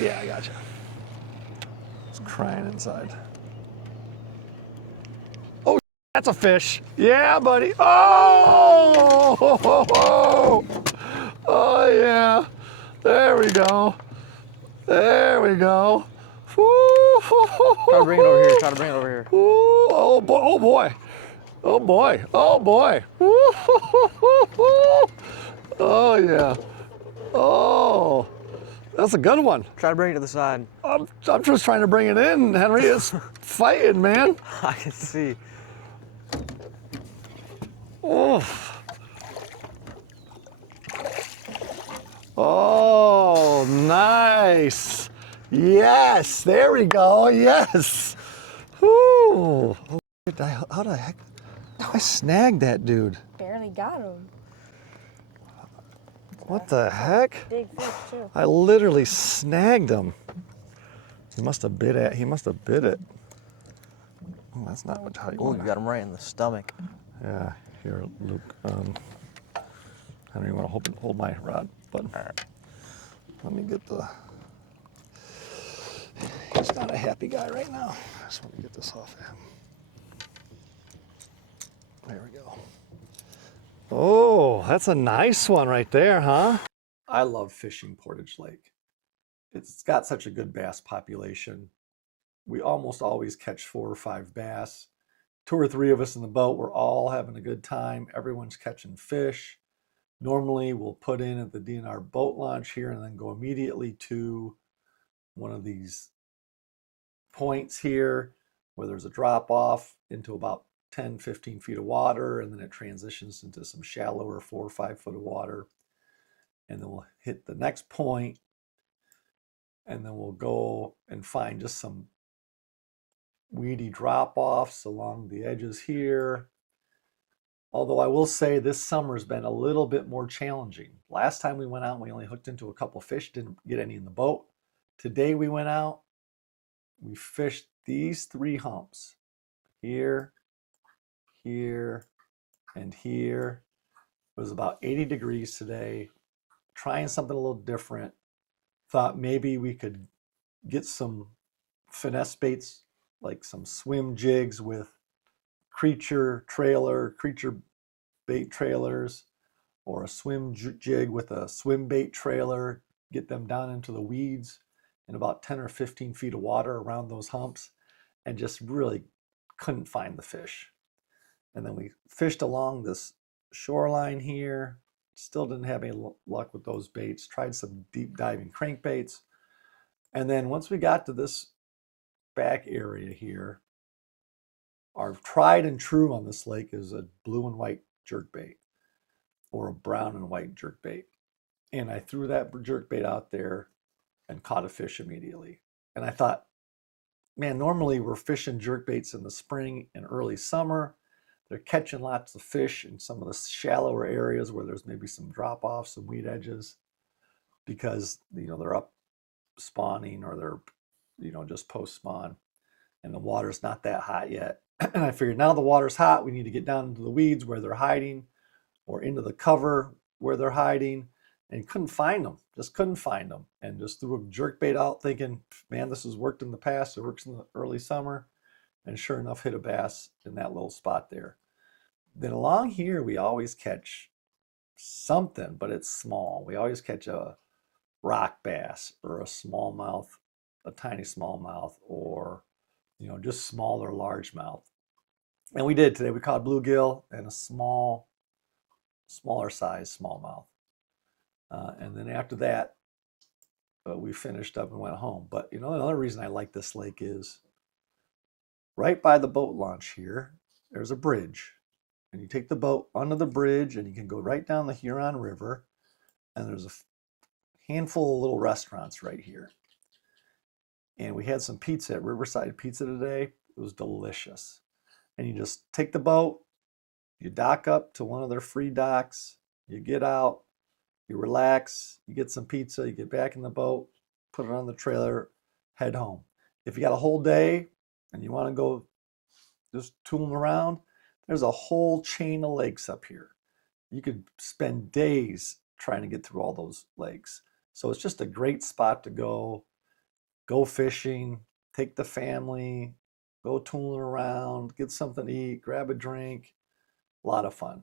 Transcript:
Yeah, I gotcha. It's crying inside. Oh, that's a fish. Yeah, buddy. Oh, oh yeah. There we go. There we go. Try to bring it over here. Try to bring it over here. Oh boy. Oh boy. Oh boy. Oh boy. Oh yeah. Oh, that's a good one. Try to bring it to the side. I'm just trying to bring it in, Henry. It's fighting, man. I can see. Oh. Oh, nice. Yes, there we go. Yes. Woo. How the heck? I snagged that dude. Barely got him. What the heck? Big fish too. I literally snagged him. He must have bit it. Oh, that's not how you Oh, want you to. got him right in the stomach. Yeah, here, Luke. I don't even want to hold my rod, but let me get the. He's not a happy guy right now. I just want to get this off of him. There we go. Oh, that's a nice one right there, huh? I love fishing Portage Lake. It's got such a good bass population. We almost always catch 4 or 5 bass. 2 or 3 of us in the boat, we're all having a good time. Everyone's catching fish. Normally, we'll put in at the DNR boat launch here and then go immediately to one of these points here where there's a drop off into about 10, 15 feet of water, and then it transitions into some shallower 4 or 5 foot of water. And then we'll hit the next point, and then we'll go and find just some weedy drop-offs along the edges here. Although I will say this summer's been a little bit more challenging. Last time we went out, we only hooked into a couple fish, didn't get any in the boat. Today we went out, we fished these 3 humps, here, here, and here. It was about 80 degrees today, trying something a little different. Thought maybe we could get some finesse baits, like some swim jigs with creature bait trailers, or a swim jig with a swim bait trailer, get them down into the weeds in about 10 or 15 feet of water around those humps, and just really couldn't find the fish. And then we fished along this shoreline here, still didn't have any luck with those baits, tried some deep diving crankbaits. And then once we got to this back area here, our tried and true on this lake is a blue and white jerkbait or a brown and white jerkbait. And I threw that jerkbait out there and caught a fish immediately. And I thought, man, normally we're fishing jerkbaits in the spring and early summer. They're catching lots of fish in some of the shallower areas where there's maybe some drop-offs, some weed edges, because they're up spawning or they're just post-spawn and the water's not that hot yet. And I figured now the water's hot, we need to get down into the weeds where they're hiding or into the cover where they're hiding, and couldn't find them, and just threw a jerkbait out thinking, man, this has worked in the past, it works in the early summer, and sure enough hit a bass in that little spot there. Then along here we always catch something, but it's small. We always catch a rock bass or a smallmouth, a tiny smallmouth, or just smaller largemouth. And we did today. We caught bluegill and a smaller size smallmouth. And then after that, we finished up and went home. But another reason I like this lake is right by the boat launch here, there's a bridge. And you take the boat under the bridge and you can go right down the Huron River. And there's a handful of little restaurants right here. And we had some pizza at Riverside Pizza today. It was delicious. And you just take the boat, you dock up to one of their free docks, you get out, you relax, you get some pizza, you get back in the boat, put it on the trailer, head home. If you got a whole day and you want to go just tooling around, there's a whole chain of lakes up here. You could spend days trying to get through all those lakes. So it's just a great spot to go. go fishing, take the family, go tooling around, get something to eat, grab a drink. A lot of fun.